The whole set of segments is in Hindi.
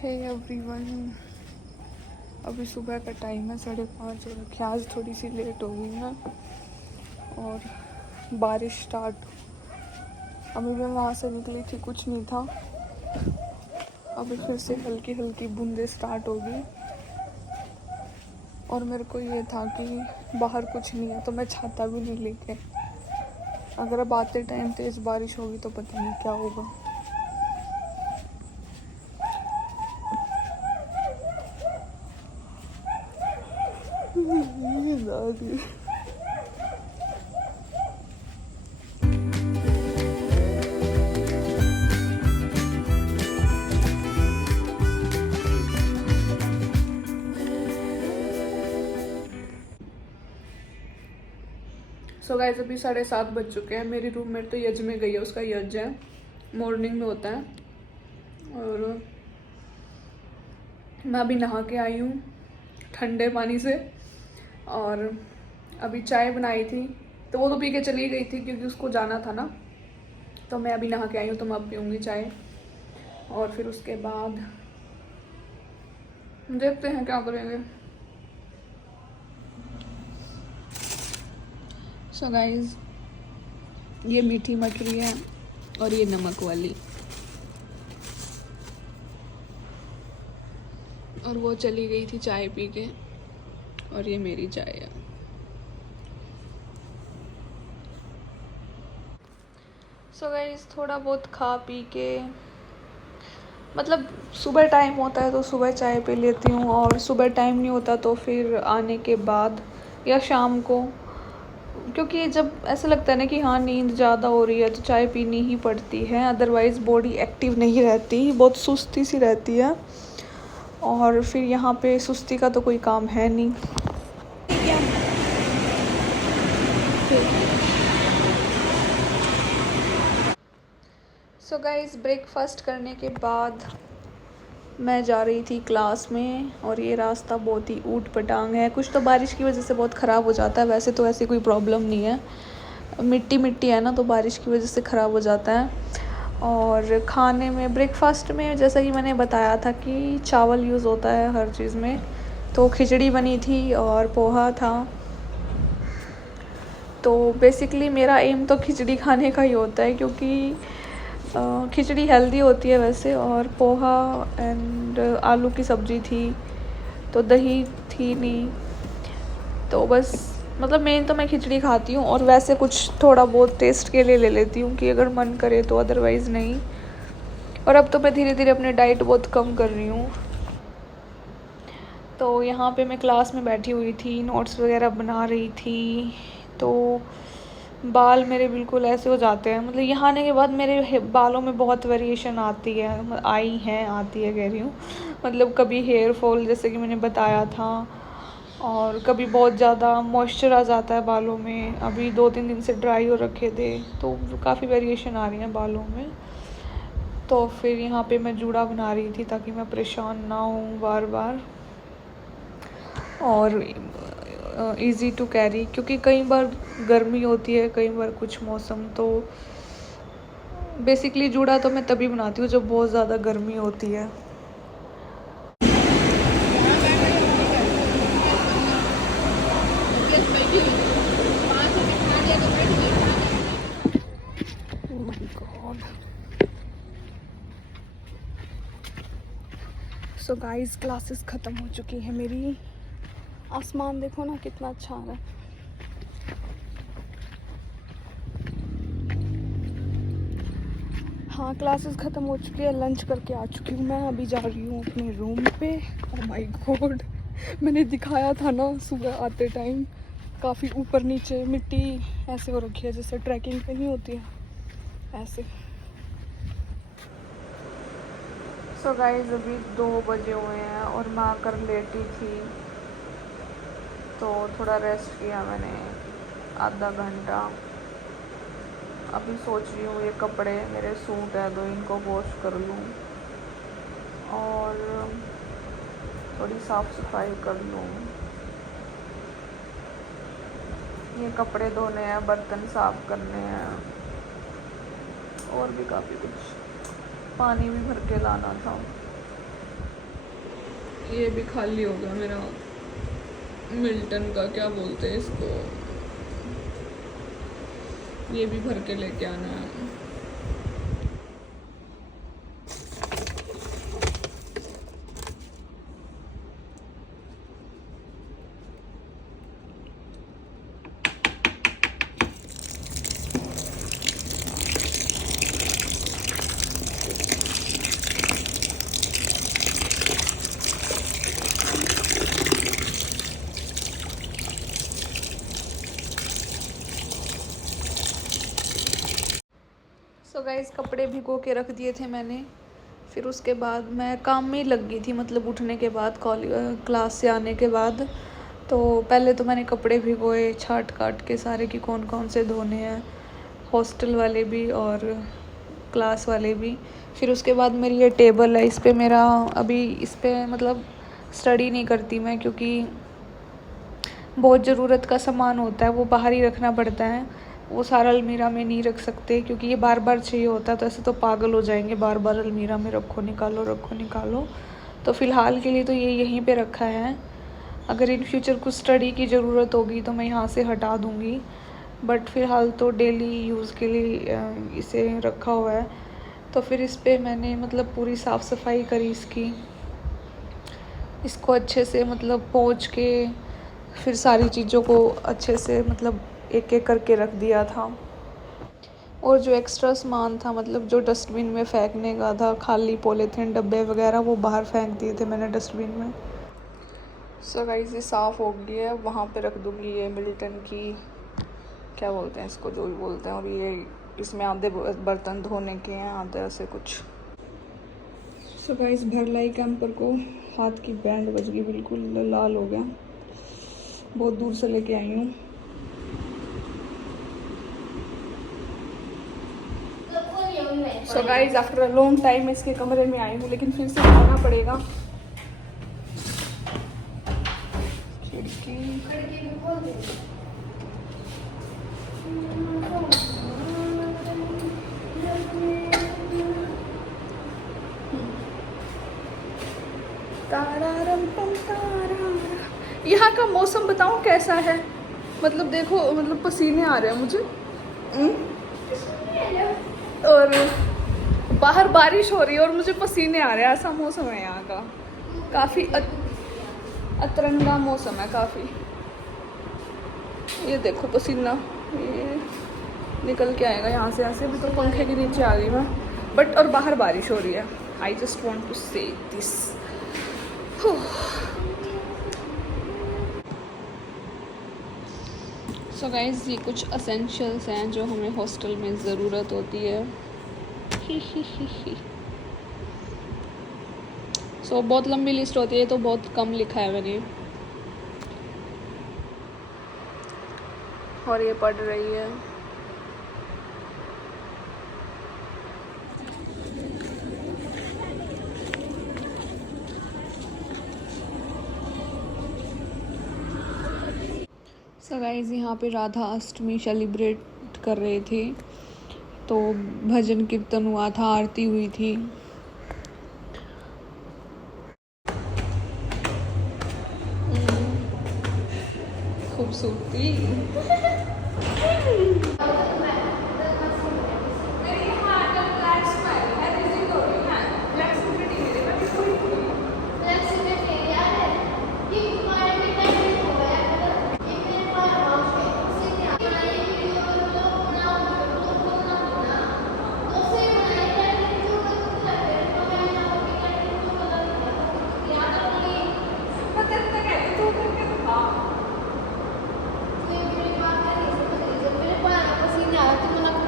हे एवरीवन, अभी सुबह का टाइम है 5:30 हो रखे। आज थोड़ी सी लेट हो गई मैं और बारिश स्टार्ट। अभी मैं वहाँ से निकली थी, कुछ नहीं था। अभी फिर से हल्की हल्की बूंदें स्टार्ट हो गई और मेरे को ये था कि बाहर कुछ नहीं है तो मैं छाता भी नहीं लेके। अगर अब आते टाइम तेज़ बारिश होगी तो पता नहीं क्या होगा। सो गाइस, अभी 7:30 बज चुके हैं। मेरी रूममेट तो यज्ञ में गई है, उसका यज्ञ है, मॉर्निंग में होता है। और मैं अभी नहा के आई हूँ ठंडे पानी से और अभी चाय बनाई थी तो वो तो पी के चली गई थी क्योंकि उसको जाना था ना। तो मैं अभी नहा के आई हूँ तो मैं अब पीऊँगी चाय और फिर उसके बाद देखते हैं क्या करेंगे। सो गाइस, ये मीठी मटरी है और ये नमक वाली, और वो चली गई थी चाय पी के और ये मेरी चाय है। सो गाइस, थोड़ा बहुत खा पी के, मतलब सुबह टाइम होता है तो सुबह चाय पी लेती हूँ और सुबह टाइम नहीं होता तो फिर आने के बाद या शाम को, क्योंकि जब ऐसा लगता है ना कि हाँ नींद ज़्यादा हो रही है तो चाय पीनी ही पड़ती है, अदरवाइज़ बॉडी एक्टिव नहीं रहती, बहुत सुस्ती सी रहती है। और फिर यहाँ पे सुस्ती का तो कोई काम है नहीं। सो गाइस, ब्रेकफास्ट करने के बाद मैं जा रही थी क्लास में और ये रास्ता बहुत ही ऊट पटांग है। कुछ तो बारिश की वजह से बहुत ख़राब हो जाता है, वैसे तो ऐसी कोई प्रॉब्लम नहीं है, मिट्टी मिट्टी है ना तो बारिश की वजह से ख़राब हो जाता है। और खाने में, ब्रेकफास्ट में, जैसा कि मैंने बताया था कि चावल यूज़ होता है हर चीज़ में, तो खिचड़ी बनी थी और पोहा था। तो बेसिकली मेरा एम तो खिचड़ी खाने का ही होता है क्योंकि खिचड़ी हेल्दी होती है वैसे, और पोहा एंड आलू की सब्ज़ी थी, तो दही थी नहीं, तो बस मतलब मेन तो मैं खिचड़ी खाती हूँ और वैसे कुछ थोड़ा बहुत टेस्ट के लिए ले लेती हूँ कि अगर मन करे तो, अदरवाइज़ नहीं। और अब तो मैं धीरे धीरे अपने डाइट बहुत कम कर रही हूँ। तो यहाँ पे मैं क्लास में बैठी हुई थी, नोट्स वगैरह बना रही थी, तो बाल मेरे बिल्कुल ऐसे हो जाते हैं। मतलब यहाँ आने के बाद मेरे बालों में बहुत वेरिएशन आती है, आती है कह रही हूँ, मतलब कभी हेयर फॉल जैसे कि मैंने बताया था, और कभी बहुत ज़्यादा मॉइस्चर आ जाता है बालों में। अभी 2-3 दिन से ड्राई हो रखे थे तो काफ़ी वेरिएशन आ रही है बालों में। तो फिर यहाँ पे मैं जूड़ा बना रही थी ताकि मैं परेशान ना हूँ बार बार, और इज़ी टू कैरी, क्योंकि कई बार गर्मी होती है, कई बार कुछ मौसम, तो बेसिकली जूड़ा तो मैं तभी बनाती हूँ जब बहुत ज़्यादा गर्मी होती है। सो गाइस, क्लासेस ख़त्म हो चुकी है मेरी। आसमान देखो ना कितना अच्छा आ रहा है। हाँ, क्लासेस ख़त्म हो चुकी है, लंच करके आ चुकी हूँ मैं। अभी जा रही हूँ अपने रूम पे। ओह माय गॉड, मैंने दिखाया था ना सुबह आते टाइम, काफ़ी ऊपर नीचे मिट्टी ऐसे हो रखी है जैसे ट्रैकिंग पे नहीं होती है ऐसे। सो गाइस, अभी 2 बजे हुए हैं और मैं आकर लेटी थी तो थोड़ा रेस्ट किया मैंने, आधा घंटा। अभी सोच रही हूँ ये कपड़े मेरे सूट है तो इनको वॉश कर लूँ और थोड़ी साफ़ सफाई कर लूँ। ये कपड़े धोने हैं, बर्तन साफ़ करने हैं और भी काफ़ी कुछ, पानी भी भर के लाना था। ये भी खाली हो गया मेरा मिल्टन का, क्या बोलते हैं इसको, ये भी भर के लेके आना है। सो गाइस, कपड़े भिगो के रख दिए थे मैंने। फिर उसके बाद मैं काम में ही लग गई थी, मतलब उठने के बाद, क्लास से आने के बाद। तो पहले तो मैंने कपड़े भिगोए छाट काट के सारे, कि कौन कौन से धोने हैं, हॉस्टल वाले भी और क्लास वाले भी। फिर उसके बाद मेरी ये टेबल है, इस पे मेरा अभी इस पे मतलब स्टडी नहीं करती मैं, क्योंकि बहुत ज़रूरत का सामान होता है, वो बाहर ही रखना पड़ता है। वो सारा अलमीरा में नहीं रख सकते, क्योंकि ये बार बार चाहिए होता है, तो ऐसे तो पागल हो जाएंगे, बार बार अलमीरा में रखो निकालो रखो निकालो। तो फ़िलहाल के लिए तो ये यहीं पे रखा है। अगर इन फ्यूचर कुछ स्टडी की ज़रूरत होगी तो मैं यहाँ से हटा दूँगी, बट फ़िलहाल तो डेली यूज़ के लिए इसे रखा हुआ है। तो फिर इस पर मैंने मतलब पूरी साफ़ सफाई करी इसको अच्छे से मतलब पोंछ के, फिर सारी चीज़ों को अच्छे से मतलब एक एक करके रख दिया था। और जो एक्स्ट्रा सामान था, मतलब जो डस्टबिन में फेंकने का था, खाली पॉलीथीन डब्बे वगैरह, वो बाहर फेंक दिए थे मैंने डस्टबिन में। सो गाइस, ये साफ़ हो गई है, वहाँ पे रख दूँगी ये मिल्टन की, क्या बोलते हैं इसको, जो भी बोलते हैं। और ये इसमें आधे बर्तन धोने के हैं, आधे ऐसे कुछ। सो गाइस, भर लाई कैंपर को, हाथ की बैंड बज गई, बिल्कुल लाल हो गया, बहुत दूर से लेके आई हूँ। So guys, after a long time मैं इसके कमरे में आई हूँ, लेकिन फिर से आना पड़ेगा। यहाँ का मौसम बताऊँ कैसा है, मतलब देखो, मतलब पसीने आ रहे हैं मुझे। और बाहर बारिश हो रही है और मुझे पसीने आ रहे हैं, ऐसा मौसम है यहाँ का। काफ़ी अतरंगा मौसम है काफ़ी। ये देखो पसीना, ये निकल के आएगा यहाँ से ऐसे। अभी तो पंखे के नीचे आ गई मैं, बट और बाहर बारिश हो रही है। आई जस्ट वॉन्ट टू से दिस। सो गाइज, ये कुछ असेंशियल्स हैं जो हमें हॉस्टल में ज़रूरत होती है। सो बहुत लंबी लिस्ट होती है, तो बहुत कम लिखा है मैंने। और ये पढ़ रही है। सो गाइस, यहाँ पे राधा अष्टमी सेलिब्रेट कर रहे थे, तो भजन कीर्तन हुआ था, आरती हुई थी। खूबसूरती।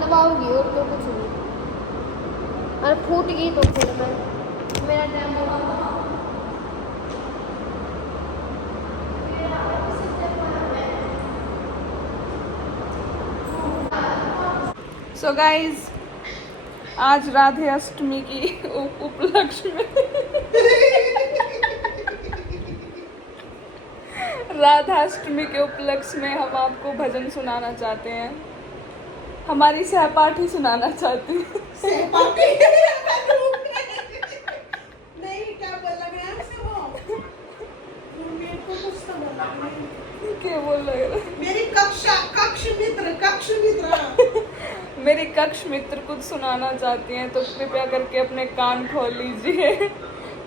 दबाओगी और तो कुछ नहीं, अरे फूट गई तो फिर मैं मेरा टाइम होगा। सो गाइज, आज राधे अष्टमी की उपलक्ष्य में राधा अष्टमी के उपलक्ष्य में हम आपको भजन सुनाना चाहते हैं। हमारी सहपाठी सुनाना चाहती है। नहीं, क्या बोला मैं आपसे वो क्या बोल रहे हो? मेरी कक्ष मित्र मेरी कक्ष मित्र कुछ सुनाना चाहती हैं तो कृपया करके अपने कान खोल लीजिए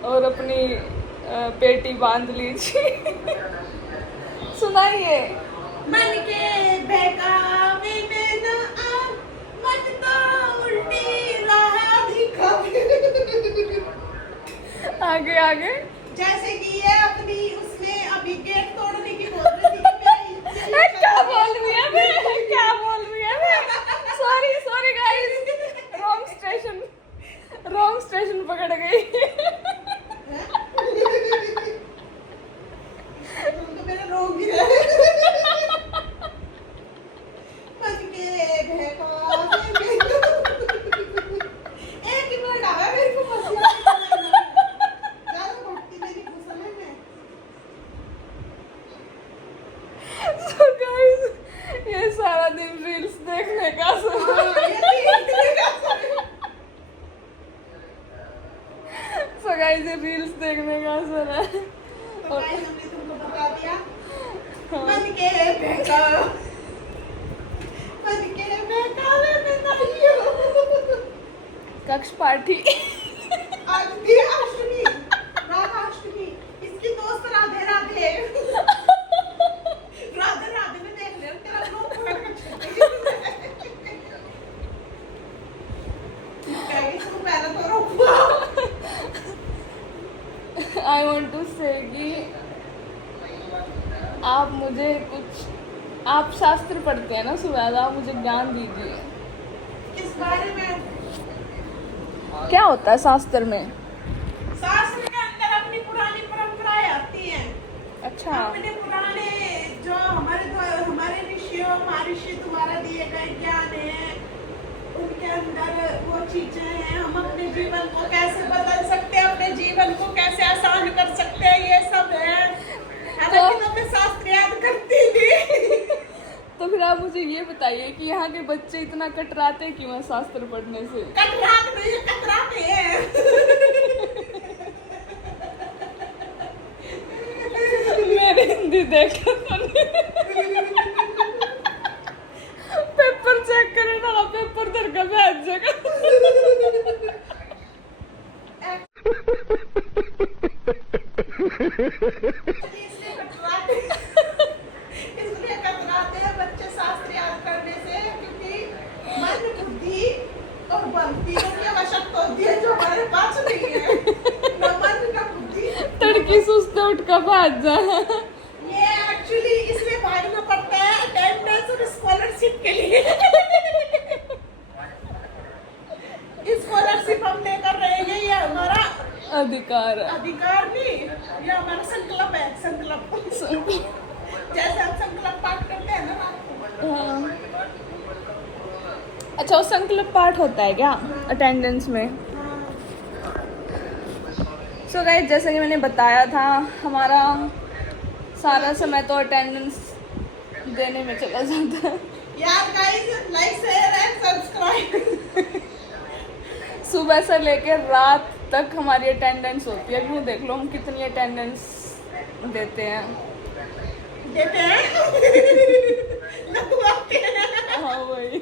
और अपनी पेटी बांध लीजिए। सुनाइए। मन के बहकावे में न आ, मन तो उल्टी राह दिखावे। आगे आगे। जैसे कि ये अपनी उसमें अभी गेट तोड़ने की बोल रही थी कि मैं क्या बोल रही है मैं? क्या बोल रही है मैं? सॉरी गाइस, रॉन्ग स्टेशन पकड़ गई। तुम तो मेरा रोग भी है। मन के बहकावे में एक ही मिनट आया मेरे को पसीना ज्यादा भक्ति मेरी गुस्सा में So guys, ये सारा दिन रील्स देखने का So guys, ये रील्स देखने का असर है। तो गाइस हमने तुमको बता दिया मन के बहकावे में नहीं हो। कक्ष पार्टी। आज भी अष्टमी राधाष्टमी इसकी दोस्त राधे राधे राधे राधे में देख ले तेरा लोग पहले तो रोको। I want to say कि आप मुझे कुछ, आप शास्त्र पढ़ते हैं ना सुबह, आप मुझे ज्ञान दीजिए। किस बारे में? क्या होता है शास्त्र में? शास्त्र के अंदर अपनी पुरानी परंपराएं आती हैं। अच्छा। अपने पुराने जो हमारे ऋषियों महर्षि द्वारा दिए गए ज्ञान है उनके अंदर वो चीजें हैं। हम अपने जीवन को कैसे बदल सकते हैं, अपने जीवन को कैसे आसान कर सकते हैं, ये सब है। हालांकि तो मैं शास्त्र याद करती थी। तो फिर आप मुझे ये बताइए कि यहाँ के बच्चे इतना कतराते क्यों हैं शास्त्र पढ़ने से? कतराते नहीं, कतराते हैं। मेरी हिंदी देखो तो नहीं। पेपर चेक करे ना, पेपर दर का बैठ जगह। इसलिए कतराते हैं बच्चे शास्त्र याद करने से, क्योंकि मन बुद्धि और बल तीनों की आवश्यकता होती है जो हमारे पास नहीं है। न मन न बुद्धि। तड़की सुस्ते उठ कर बैठ जा। ये एक्चुअली इसलिए भागना पड़ता है अटेंडेंस और स्कॉलरशिप के लिए। स्कॉलरशिप हम लेकर रहेंगे, ये हमारा अधिकार है। अधिकार नहीं, ये हमारा संकल्प है। संकल्प जैसे हम संकल्प पाठ करते हैं ना रात को। हाँ। अच्छा, वो संकल्प पाठ होता है क्या अटेंडेंस में? सो गाइस, जैसे कि मैंने बताया था, हमारा सारा समय तो अटेंडेंस देने में चला जाता है। यार guys, like share and subscribe. सुबह से लेकर रात तक हमारी अटेंडेंस होती है। क्यों, देख लो हम कितनी अटेंडेंस देते हैं। लगवाते हैं। हाँ वही।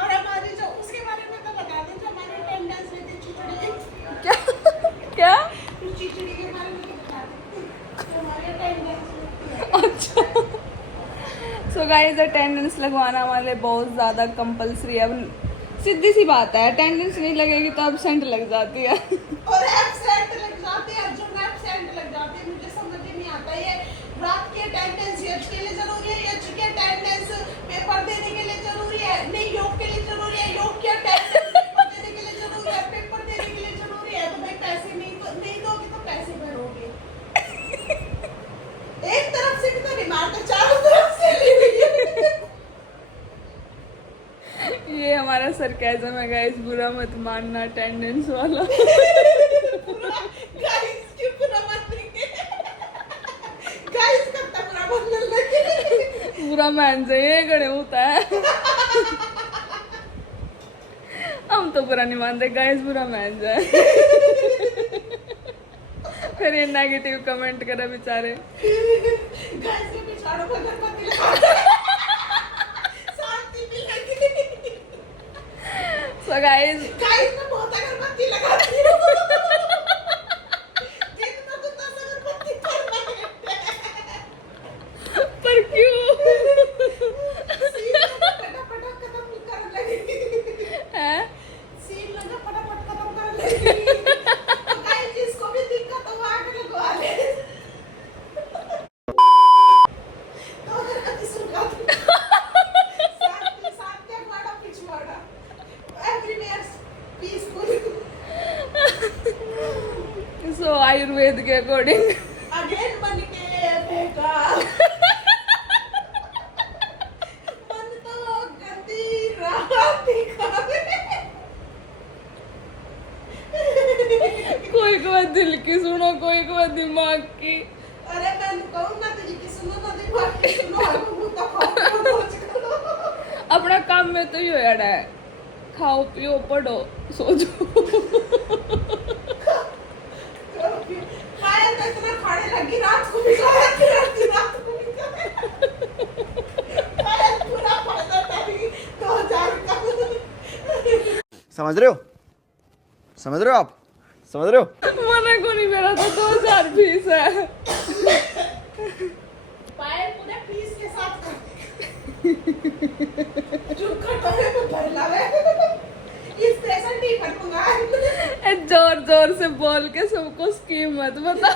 और हमारी जो उसके बारे में तो बता दें, जो हमारी अटेंडेंस लेती खिचड़ी। क्या खिचड़ी के बारे में तो बता दें, जो हमारी अटेंडेंस लेती है। अच्छा। सो गाइस, अटेंडेंस लगवाना हमारे बहुत ज़्यादा कंपलसरी है। अब सीधी सी बात है, अटेंडेंस नहीं लगेगी तो एब्सेंट लग जाती है। और एब्सेंट लग जाती है, जो एब्सेंट लग जाती है मुझे समझ ही नहीं आता। ये रात की अटेंडेंस यच के लिए जरूरी है, यच की अटेंडेंस पेपर देने के लिए जरूरी है, नहीं योग के लिए जरूरी है, योग की अटेंडेंस पेपर देने के लिए जरूरी है, पेपर देने के लिए जरूरी है। तो भाई पैसे नहीं दोगे तो पैसे भरोगे। एक तरफ से भी तो नहीं मारते, चारों तरफ से ये हमारा सरकाज़म है गाइस, बुरा मत मानना अटेंडेंस वाला। गाइस क्यों बुरा मानेंगे? गाइस कब तक बुरा मानने लगे? बुरा मान जाइए, गड़े होता है। हम तो बुरा नहीं मानते गाइस, बुरा मान जाए। फिर ये नेगेटिव कमेंट करे बेचारे। गाइस के पिछाड़ों पर गणपति लगा शांति मिलेगी। सो गाइस गाइस मैं बहुत अगरबत्ती लगाती हूँ। दिन में तो 10 अगरबत्ती करना है। पर क्यों सीन लगा फटाफट खत्म करने लगी। है? सीन लगा फटाफट खत्म करने लगी। तो गाइस जिसको भी दिक्कत हो आग लगवा ले। तो अगरबत्ती सुलगा दो। शांति शांति अगवाड़ा पिछवाड़ा। Everywhere peaceful. सो आयुर्वेद के अकॉर्डिंग अगेन बन के फेंका। मन तो गंदी रात दिखावे। कोई को बात दिल की सुनो, कोई को बात दिमाग की। अरे मैं कहूँ ना तुझे कि सुनो ना दिमाग की सुनो और मुंह तो खाओ रोज करो। अपना काम में तो ही होया है, खाओ पियो पढ़ो सो जाओ। पायल तो इतना खाने लगी रात को भी खाया करती रात को भी खाया। पायल पूरा फायदा तभी 2000 का। समझ रहे हो? समझ रहे हो आप? समझ रहे हो? मना को नहीं, मेरा तो 2000 फीस है। पायल पूरे पीस के साथ खाती। चुप खटोरे में भर लावे। स्पेशल टिफिन मंगाए। ए जोर जोर से बोल के सबको स्कीम मत बता।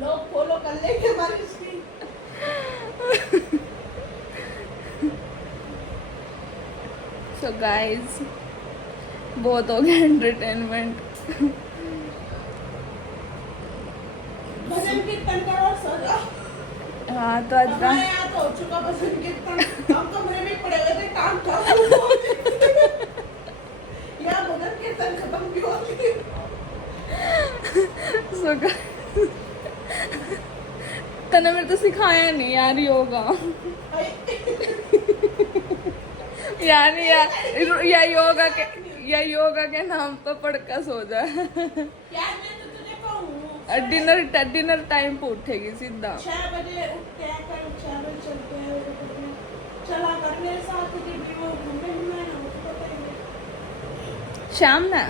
लोग फॉलो कर लेंगे हमारी स्क्रीन। सो गाइस बहुत हो गया एंटरटेनमेंट। भजन कीर्तन करो और सो जाओ। हाँ तो आज हमारे यहाँ तो हो चुका भजन कीर्तन। हम कमरे में पड़े हुए थे टांग टांग। यहाँ भजन कीर्तन खत्म भी हो गई। सो तने मेरे तो सिखाया नहीं यार योगा। यानी या योगा के नाम पर पड़का सो जा। यार मैं तो तुझे कहूँ डिनर टाइम पे उठेगी सीधा। 6 बजे उठते हैं, कल 6 बजे चलते हैं। चला कर मेरे साथ तुझे भी वो घूमने घूमने ना मुझे पता ही नहीं। शाम ना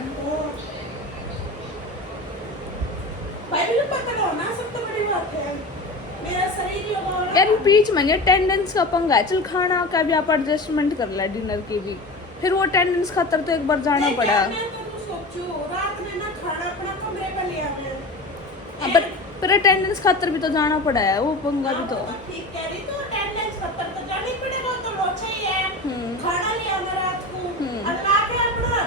भाई भी पकड़ो ना, सब तो बड़ी बात है। मेरा शरीर ही होगा। यार बीच में अटेंडेंस का पंगा है। चल खाना का भी आप एडजस्टमेंट कर ला, डिनर की भी, फिर वो अटेंडेंस खातर तो एक बार जाना पड़ा। मैं तो सोचू रात में ना खाना अपना कमरे पर ले आवे। पर अटेंडेंस खातर भी तो जाना पड़ा है, वो पंगा भी तो। ठीक कह रही, तो अटेंडेंस खातर तो जाना ही पड़ेगा, तो लोचा ही है। खाना ले आना रात को। अल्लाह के अपना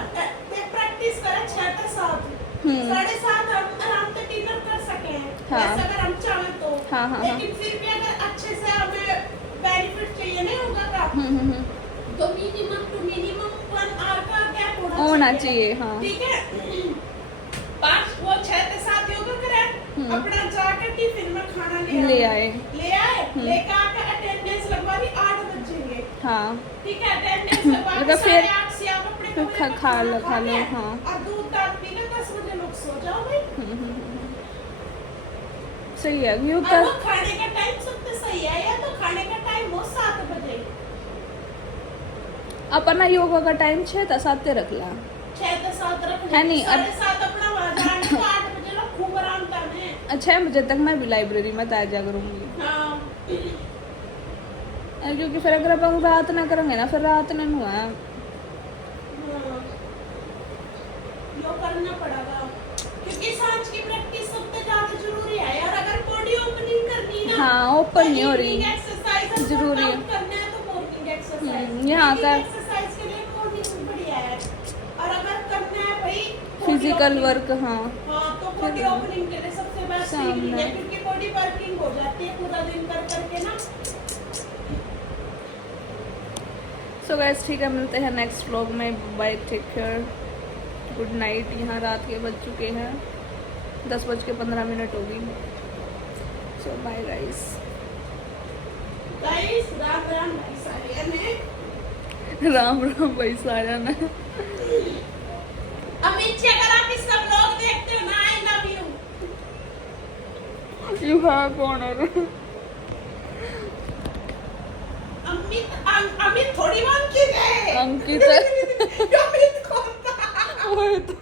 प्रैक्टिस करे 6 से 7। 7:30 हम आराम से डिनर कर सके। हाँ। अगर हम चाहें तो। हाँ, हाँ, लेकिन फिर भी अगर अच्छे से हमें बेनिफिट चाहिए नहीं होगा का, तो मिनिमम 1 आवर का गैप होना चाहिए। हाँ ठीक है। 5 वो 6 से 7 योगा करें, अपना जाकर टिफिन में खाना ले आए लेकर आकर अटेंडेंस लगवा दी। 8 बजेंगे। हाँ ठीक है, अटेंडेंस लगवा लगा के फिर 8:30 से आप अपने फिर कमरे में खा लो खा के, हाँ। और दूध दाल पी के 10 बजे लोग सो जाओ भाई। सही है क्यों और वो खाने का टाइम सबसे सही है, या तो खाने का टाइम हो 7 बजे। अपना योगा का टाइम 6 से 7 रख ला। 6 से 7 रख है नहीं, अब 7:30 अपना बाजार में 8 बजे लोग खूब आराम करने। 6 बजे तक मैं भी लाइब्रेरी में आ जा करूंगी। हाँ क्योंकि फिर अगर अपन रात ना करेंगे ना, फिर रात ना हुआ हाँ। यो करना पड़ेगा, क्योंकि सांस की प्रैक्टिस सबसे ज्यादा जरूरी है यार। अगर बॉडी ओपनिंग करनी है ना, हाँ ओपन नहीं हो रही, एक्सरसाइज जरूरी है। करना है तो मॉर्निंग एक्सरसाइज यहाँ का एक्सरसाइज के लिए मॉर्निंग बढ़िया है। और अगर करना है भाई फिजिकल वर्क। हाँ हाँ तो बॉडी ओपनिंग के लिए सबसे बेस्ट इवनिंग है, क्योंकि बॉडी वर्किंग हो जाती है पूरा दिन कर करके ना। सो गाइस ठीक है, मिलते हैं नेक्स्ट व्लॉग में। Bye, take care, good night. यहाँ रात के बज चुके हैं 10:15 होगी। So bye guys. Guys Ram Ram भाई सारिया ने राम राम भाई सारा ने। अमित जी अगर आप इसका ब्लॉग देखते हो ना, I love you. You have honor. Amit थोड़ी मान के गए। अंकित है। अमित कौन था? वही तो